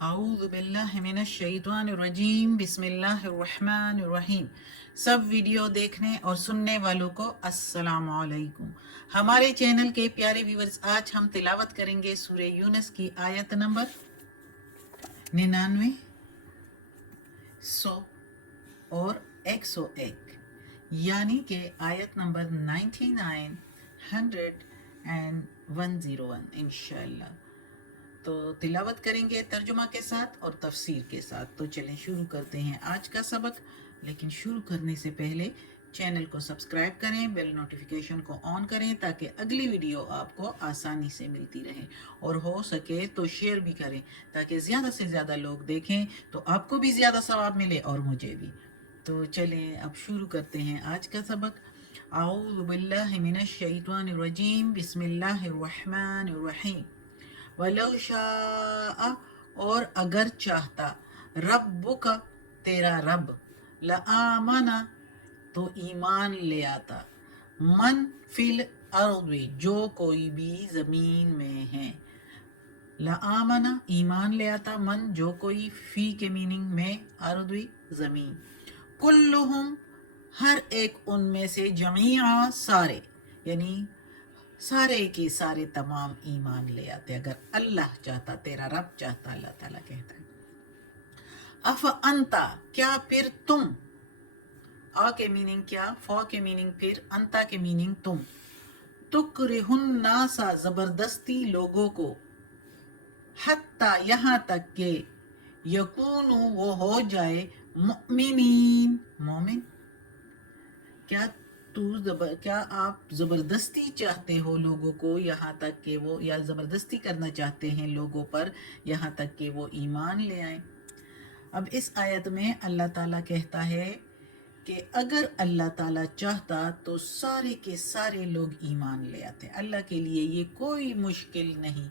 اعوذ باللہ من الشیطان الرجیم بسم اللہ الرحمن الرحیم۔ سب ویڈیو دیکھنے اور سننے والوں کو السلام علیکم۔ ہمارے چینل کے پیارے ویورز، آج ہم تلاوت کریں گے سورہ یونس کی آیت نمبر 99، 100 اور 101، یعنی کہ آیت نمبر 99، 100 and 101 انشاءاللہ۔ تو تلاوت کریں گے ترجمہ کے ساتھ اور تفسیر کے ساتھ۔ تو چلیں شروع کرتے ہیں آج کا سبق، لیکن شروع کرنے سے پہلے چینل کو سبسکرائب کریں، بیل نوٹیفیکیشن کو آن کریں تاکہ اگلی ویڈیو آپ کو آسانی سے ملتی رہے، اور ہو سکے تو شیئر بھی کریں تاکہ زیادہ سے زیادہ لوگ دیکھیں تو آپ کو بھی زیادہ ثواب ملے اور مجھے بھی۔ تو چلیں اب شروع کرتے ہیں آج کا سبق۔ اعوذ باللہ من الشیطان الرجیم بسم اللہ الرحمن الرحیم۔ وَلَوْ شَاءَ، اور اگر چاہتا، ربک تیرا رب، لَآمَنَ تو ایمان لے آتا، من فی الارض جو کوئی بھی زمین میں ہے، لَآمَنَ ایمان لے آتا، من جو کوئی، فی کے میننگ میں، ارض زمین، کلہم ہر ایک ان میں سے، جمیعا سارے، یعنی سارے کے سارے تمام ایمان لے آتے اگر اللہ چاہتا، تیرا رب چاہتا، اللہ تعالیٰ کہتا ہے۔ اف انتا کیا پھر تم، آ کے میننگ کیا، فا کے میننگ پھر، انتا کے میننگ تم، تکرہ الناس زبردستی لوگوں کو، حتی یہاں تک کہ یکونو وہ ہو جائے، مؤمنین مومن، کیا آپ زبردستی چاہتے ہو لوگوں کو یہاں تک کہ وہ، یا زبردستی کرنا چاہتے ہیں لوگوں پر یہاں تک کہ وہ ایمان لے آئیں۔ اب اس آیت میں اللہ تعالیٰ کہتا ہے کہ اگر اللہ تعالیٰ چاہتا تو سارے کے سارے لوگ ایمان لے آتے۔ اللہ کے لیے یہ کوئی مشکل نہیں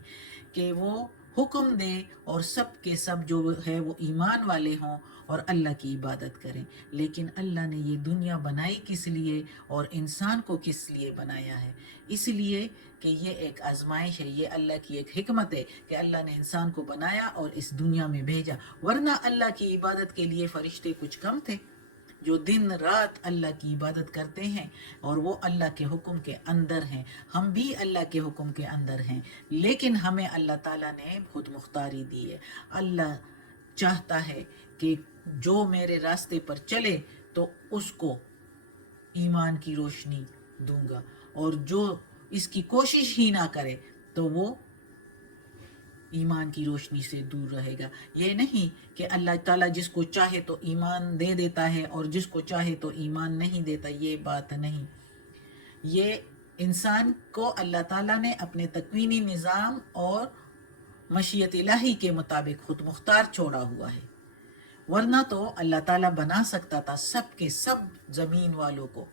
کہ وہ حکم دے اور سب کے سب جو ہے وہ ایمان والے ہوں اور اللہ کی عبادت کریں۔ لیکن اللہ نے یہ دنیا بنائی کس لیے اور انسان کو کس لیے بنایا ہے؟ اس لیے کہ یہ ایک آزمائش ہے، یہ اللہ کی ایک حکمت ہے کہ اللہ نے انسان کو بنایا اور اس دنیا میں بھیجا، ورنہ اللہ کی عبادت کے لیے فرشتے کچھ کم تھے جو دن رات اللہ کی عبادت کرتے ہیں اور وہ اللہ کے حکم کے اندر ہیں۔ ہم بھی اللہ کے حکم کے اندر ہیں، لیکن ہمیں اللہ تعالیٰ نے خود مختاری دی ہے۔ اللہ چاہتا ہے کہ جو میرے راستے پر چلے تو اس کو ایمان کی روشنی دوں گا، اور جو اس کی کوشش ہی نہ کرے تو وہ ایمان کی روشنی سے دور رہے گا۔ یہ نہیں کہ اللہ تعالیٰ جس کو چاہے تو ایمان دے دیتا ہے اور جس کو چاہے تو ایمان نہیں دیتا، یہ بات نہیں۔ یہ انسان کو اللہ تعالیٰ نے اپنے تکوینی نظام اور مشیت الہی کے مطابق خود مختار چھوڑا ہوا ہے، ورنہ تو اللہ تعالیٰ بنا سکتا تھا سب کے سب زمین والوں کو۔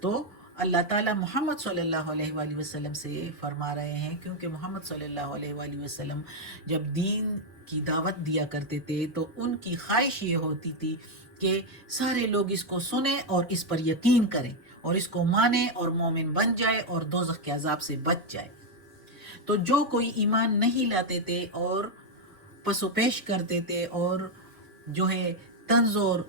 تو اللہ تعالیٰ محمد صلی اللہ علیہ وآلہ وسلم سے فرما رہے ہیں، کیونکہ محمد صلی اللہ علیہ وآلہ وسلم جب دین کی دعوت دیا کرتے تھے تو ان کی خواہش یہ ہوتی تھی کہ سارے لوگ اس کو سنیں اور اس پر یقین کریں اور اس کو مانیں اور مومن بن جائے اور دوزخ کے عذاب سے بچ جائے۔ تو جو کوئی ایمان نہیں لاتے تھے اور پس و پیش کرتے تھے اور جو ہے طنز اور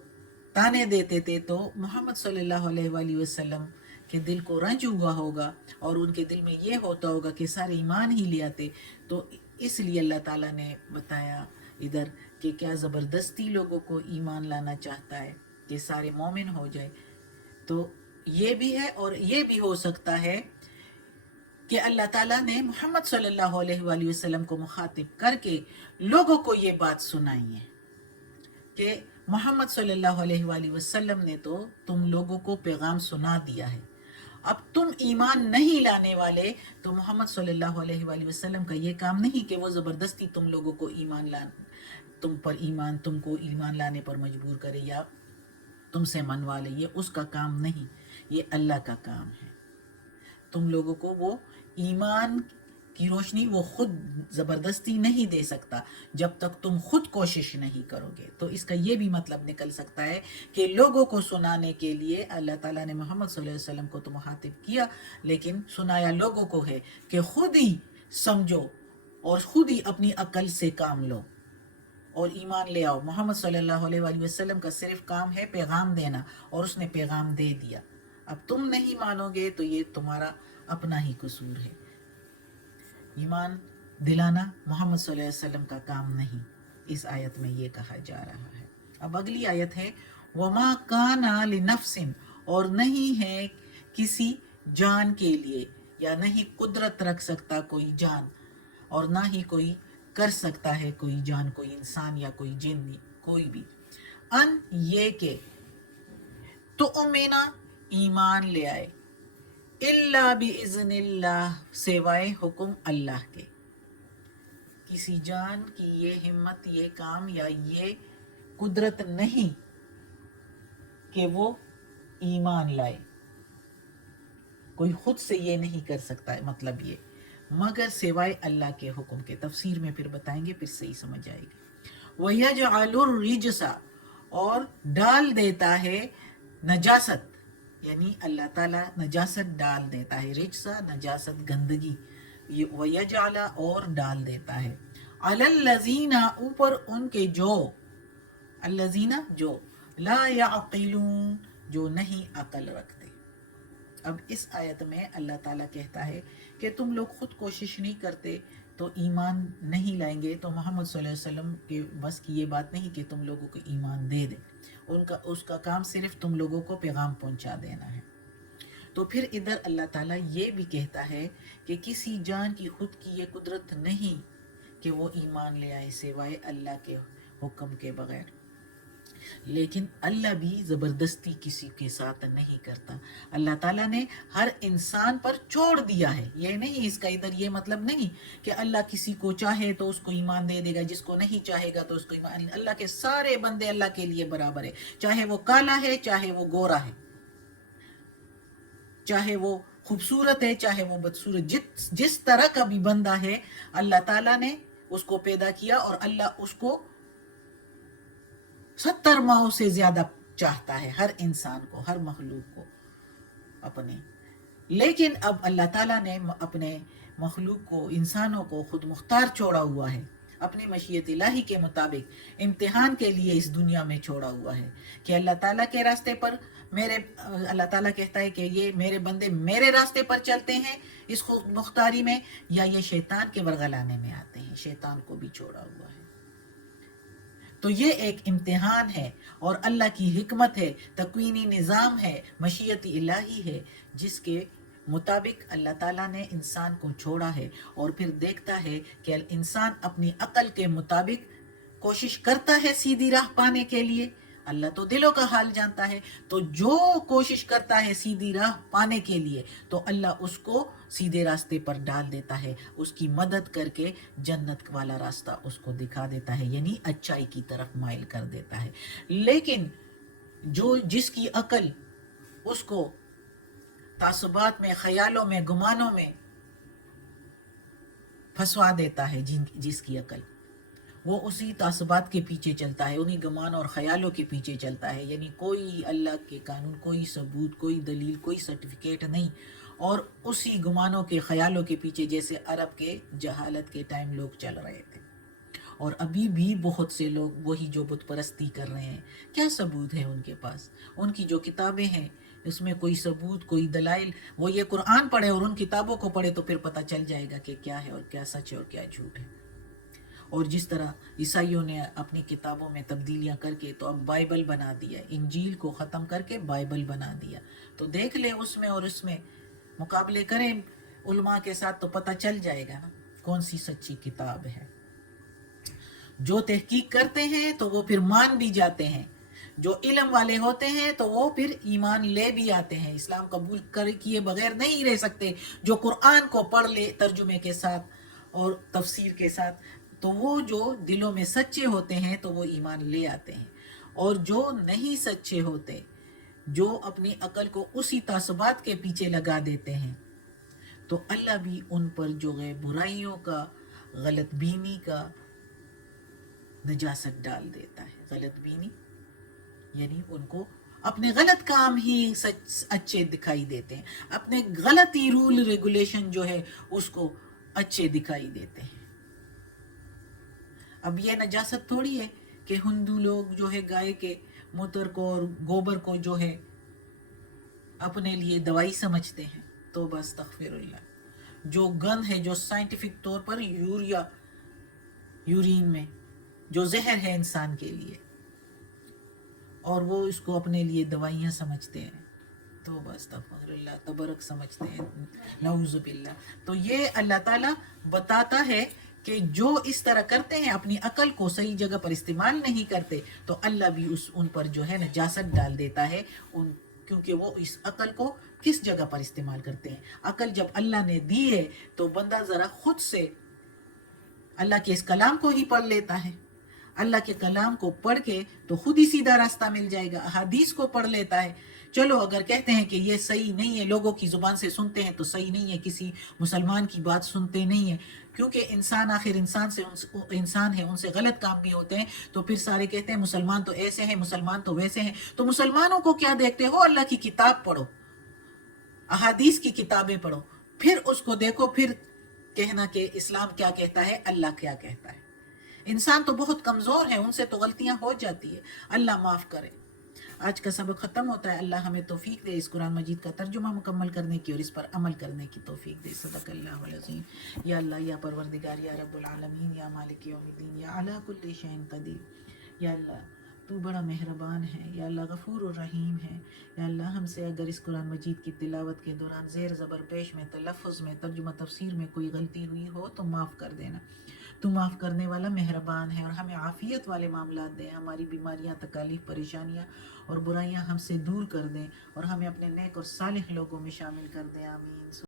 تانے دیتے تھے، تو محمد صلی اللہ علیہ وآلہ وسلم کے دل کو رنج ہوا ہوگا اور ان کے دل میں یہ ہوتا ہوگا کہ سارے ایمان ہی لے آتے۔ تو اس لیے اللہ تعالیٰ نے بتایا ادھر کہ کیا زبردستی لوگوں کو ایمان لانا چاہتا ہے کہ سارے مومن ہو جائے۔ تو یہ بھی ہے، اور یہ بھی ہو سکتا ہے کہ اللہ تعالیٰ نے محمد صلی اللہ علیہ وآلہ وسلم کو مخاطب کر کے لوگوں کو یہ بات سنائی ہے کہ محمد صلی اللہ علیہ وآلہ وسلم نے تو تم لوگوں کو پیغام سنا دیا ہے، اب تم ایمان نہیں لانے والے، تو محمد صلی اللہ علیہ وآلہ وسلم کا یہ کام نہیں کہ وہ زبردستی تم لوگوں کو تم کو ایمان لانے پر مجبور کرے یا تم سے منوا لے۔ یہ اس کا کام نہیں، یہ اللہ کا کام ہے۔ تم لوگوں کو وہ ایمان کی روشنی وہ خود زبردستی نہیں دے سکتا جب تک تم خود کوشش نہیں کرو گے۔ تو اس کا یہ بھی مطلب نکل سکتا ہے کہ لوگوں کو سنانے کے لیے اللہ تعالیٰ نے محمد صلی اللہ علیہ وسلم کو تو مخاطب کیا، لیکن سنایا لوگوں کو ہے کہ خود ہی سمجھو اور خود ہی اپنی عقل سے کام لو۔ اور ایمان لے آؤ. محمد صلی اللہ علیہ وآلہ وسلم کا صرف کام ہے پیغام دینا، اور اس نے پیغام دے دیا. اب تم نہیں مانو گے تو یہ تمہارا اپنا ہی قصور ہے. ایمان دلانا محمد صلی اللہ علیہ وسلم کا کام نہیں، اس آیت میں یہ کہا جا رہا ہے. اب اگلی آیت ہے وَمَا كَانَ لِنَفْسٍ، اور نہیں ہے کسی جان کے لیے، یا نہیں قدرت رکھ سکتا کوئی جان، اور نہ ہی کوئی کر سکتا ہے کوئی جان، کوئی انسان یا کوئی جن، کوئی بھی، ان یہ کہ تؤمنا ایمان لے آئے، الا باذن اللہ سوائے حکم اللہ کے. کسی جان کی یہ ہمت، یہ کام یا یہ قدرت نہیں کہ وہ ایمان لائے. کوئی خود سے یہ نہیں کر سکتا ہے، مطلب یہ مگر سوائے اللہ کے حکم کے. تفسیر میں پھر بتائیں گے، پھر صحیح سمجھ آئے گی. وَيَجْعَلُ الرِّجْسَ، اور ڈال دیتا ہے نجاست، یعنی اللہ تعالیٰ نجاست ڈال دیتا ہے. رجسا نجاست، گندگی. وَيَجْعَلَ اور ڈال دیتا ہے. عَلَى الَّذِينَ اوپر ان کے جو، الَّذِينَ جو، لا يعقلون جو نہیں عقل رکھتے. اب اس آیت میں اللہ تعالیٰ کہتا ہے کہ تم لوگ خود کوشش نہیں کرتے تو ایمان نہیں لائیں گے، تو محمد صلی اللہ علیہ وسلم کے بس کی یہ بات نہیں کہ تم لوگوں کو ایمان دے دیں. اس کا کام صرف تم لوگوں کو پیغام پہنچا دینا ہے. تو پھر ادھر اللہ تعالیٰ یہ بھی کہتا ہے کہ کسی جان کی خود کی یہ قدرت نہیں کہ وہ ایمان لے آئے سوائے اللہ کے حکم کے بغیر. لیکن اللہ بھی زبردستی کسی کے ساتھ نہیں کرتا. اللہ تعالیٰ نے ہر انسان پر چھوڑ دیا ہے. یہ نہیں، اس کا ادھر یہ مطلب نہیں کہ اللہ کسی کو چاہے تو اس کو ایمان دے دے گا، جس کو نہیں چاہے گا تو اس کو ایمان. اللہ کے سارے بندے اللہ کے لیے برابر ہے، چاہے وہ کالا ہے، چاہے وہ گورا ہے، چاہے وہ خوبصورت ہے، چاہے وہ بدصورت. جس طرح کا بھی بندہ ہے اللہ تعالیٰ نے اس کو پیدا کیا، اور اللہ اس کو 70 ماؤں سے زیادہ چاہتا ہے، ہر انسان کو، ہر مخلوق کو اپنے. لیکن اب اللہ تعالیٰ نے اپنے مخلوق کو، انسانوں کو خود مختار چھوڑا ہوا ہے، اپنی مشیت الہی کے مطابق امتحان کے لیے اس دنیا میں چھوڑا ہوا ہے کہ اللہ تعالیٰ کے راستے پر اللہ تعالیٰ کہتا ہے کہ یہ میرے بندے میرے راستے پر چلتے ہیں اس خود مختاری میں، یا یہ شیطان کے ورغلانے میں آتے ہیں. شیطان کو بھی چھوڑا ہوا ہے. تو یہ ایک امتحان ہے، اور اللہ کی حکمت ہے، تکوینی نظام ہے، مشیت الہی ہے، جس کے مطابق اللہ تعالیٰ نے انسان کو چھوڑا ہے. اور پھر دیکھتا ہے کہ انسان اپنی عقل کے مطابق کوشش کرتا ہے سیدھی راہ پانے کے لیے. اللہ تو دلوں کا حال جانتا ہے، تو جو کوشش کرتا ہے سیدھی راہ پانے کے لیے تو اللہ اس کو سیدھے راستے پر ڈال دیتا ہے، اس کی مدد کر کے جنت والا راستہ اس کو دکھا دیتا ہے، یعنی اچائی کی طرف مائل کر دیتا ہے. لیکن جس کی عقل اس کو تعصبات میں، خیالوں میں، گمانوں میں پھنسوا دیتا ہے، جس کی عقل وہ اسی تعصبات کے پیچھے چلتا ہے، انہی گمان اور خیالوں کے پیچھے چلتا ہے، یعنی کوئی اللہ کے قانون، کوئی ثبوت، کوئی دلیل، کوئی سرٹیفکیٹ نہیں، اور اسی گمانوں کے، خیالوں کے پیچھے جیسے عرب کے جہالت کے ٹائم لوگ چل رہے تھے. اور ابھی بھی بہت سے لوگ وہی جو بت پرستی کر رہے ہیں. کیا ثبوت ہے ان کے پاس؟ ان کی جو کتابیں ہیں اس میں کوئی ثبوت، کوئی دلائل. وہ یہ قرآن پڑھے اور ان کتابوں کو پڑھے تو پھر پتہ چل جائے گا کہ کیا ہے اور کیا سچ ہے اور کیا جھوٹ ہے. اور جس طرح عیسائیوں نے اپنی کتابوں میں تبدیلیاں کر کے تو اب بائبل بنا دیا، انجیل کو ختم کر کے بائبل بنا دیا. تو دیکھ لیں اس میں اور اس میں مقابلے کریں علماء کے ساتھ تو پتہ چل جائے گا نا کون سی سچی کتاب ہے. جو تحقیق کرتے ہیں تو وہ پھر مان بھی جاتے ہیں، جو علم والے ہوتے ہیں تو وہ پھر ایمان لے بھی آتے ہیں. اسلام قبول کیے بغیر نہیں رہ سکتے. جو قرآن کو پڑھ لے ترجمے کے ساتھ اور تفسیر کے ساتھ، تو وہ جو دلوں میں سچے ہوتے ہیں تو وہ ایمان لے آتے ہیں. اور جو نہیں سچے ہوتے، جو اپنی عقل کو اسی تعصبات کے پیچھے لگا دیتے ہیں، تو اللہ بھی ان پر جو ہے برائیوں کا، غلط بینی کا نجاست ڈال دیتا ہے. غلط بینی یعنی ان کو اپنے غلط کام ہی اچھے دکھائی دیتے ہیں، اپنے غلطی رول ریگولیشن جو ہے اس کو اچھے دکھائی دیتے ہیں. اب یہ نجاست تھوڑی ہے کہ ہندو لوگ جو ہے گائے کے موتر کو اور گوبر کو جو ہے اپنے لیے دوائی سمجھتے ہیں. توبہ استغفر اللہ. جو گند ہے، جو سائنٹیفک طور پر یورین میں جو زہر ہے انسان کے لیے، اور وہ اس کو اپنے لیے دوائیاں سمجھتے ہیں. توبہ استغفر اللہ، تبرک سمجھتے ہیں، نعوذ باللہ. تو یہ اللہ تعالیٰ بتاتا ہے کہ جو اس طرح کرتے ہیں، اپنی عقل کو صحیح جگہ پر استعمال نہیں کرتے، تو اللہ بھی ان پر جو ہے نجاست ڈال دیتا ہے، کیونکہ وہ اس عقل کو کس جگہ پر استعمال کرتے ہیں. عقل جب اللہ نے دی ہے تو بندہ ذرا خود سے اللہ کے اس کلام کو ہی پڑھ لیتا ہے. اللہ کے کلام کو پڑھ کے تو خود ہی سیدھا راستہ مل جائے گا. احادیث کو پڑھ لیتا ہے. چلو اگر کہتے ہیں کہ یہ صحیح نہیں ہے، لوگوں کی زبان سے سنتے ہیں تو صحیح نہیں ہے، کسی مسلمان کی بات سنتے نہیں ہیں، کیونکہ انسان آخر انسان ہے، ان سے غلط کام بھی ہوتے ہیں. تو پھر سارے کہتے ہیں مسلمان تو ایسے ہیں، مسلمان تو ویسے ہیں. تو مسلمانوں کو کیا دیکھتے ہو؟ اللہ کی کتاب پڑھو، احادیث کی کتابیں پڑھو، پھر اس کو دیکھو، پھر کہنا کہ اسلام کیا کہتا ہے، اللہ کیا کہتا ہے. انسان تو بہت کمزور ہے، ان سے تو غلطیاں ہو جاتی ہے. اللہ معاف کرے. آج کا سبق ختم ہوتا ہے. اللہ ہمیں توفیق دے اس قرآن مجید کا ترجمہ مکمل کرنے کی اور اس پر عمل کرنے کی توفیق دے. صدق اللہ العظیم. یا اللہ، یا پروردگار، یا رب العالمین، یا مالک یوم الدین، یا علی کل شیء قدیر. یا اللہ تو بڑا مہربان ہے. یا اللہ غفور الرحیم ہے. یا اللہ ہم سے اگر اس قرآن مجید کی تلاوت کے دوران زیر زبر پیش میں، تلفظ میں، ترجمہ تفسیر میں کوئی غلطی ہوئی ہو تو معاف کر دینا. تو معاف کرنے والا مہربان ہے. اور ہمیں عافیت والے معاملات دیں، ہماری بیماریاں، تکالیف، پریشانیاں اور برائیاں ہم سے دور کر دیں، اور ہمیں اپنے نیک اور صالح لوگوں میں شامل کر دیں. آمین.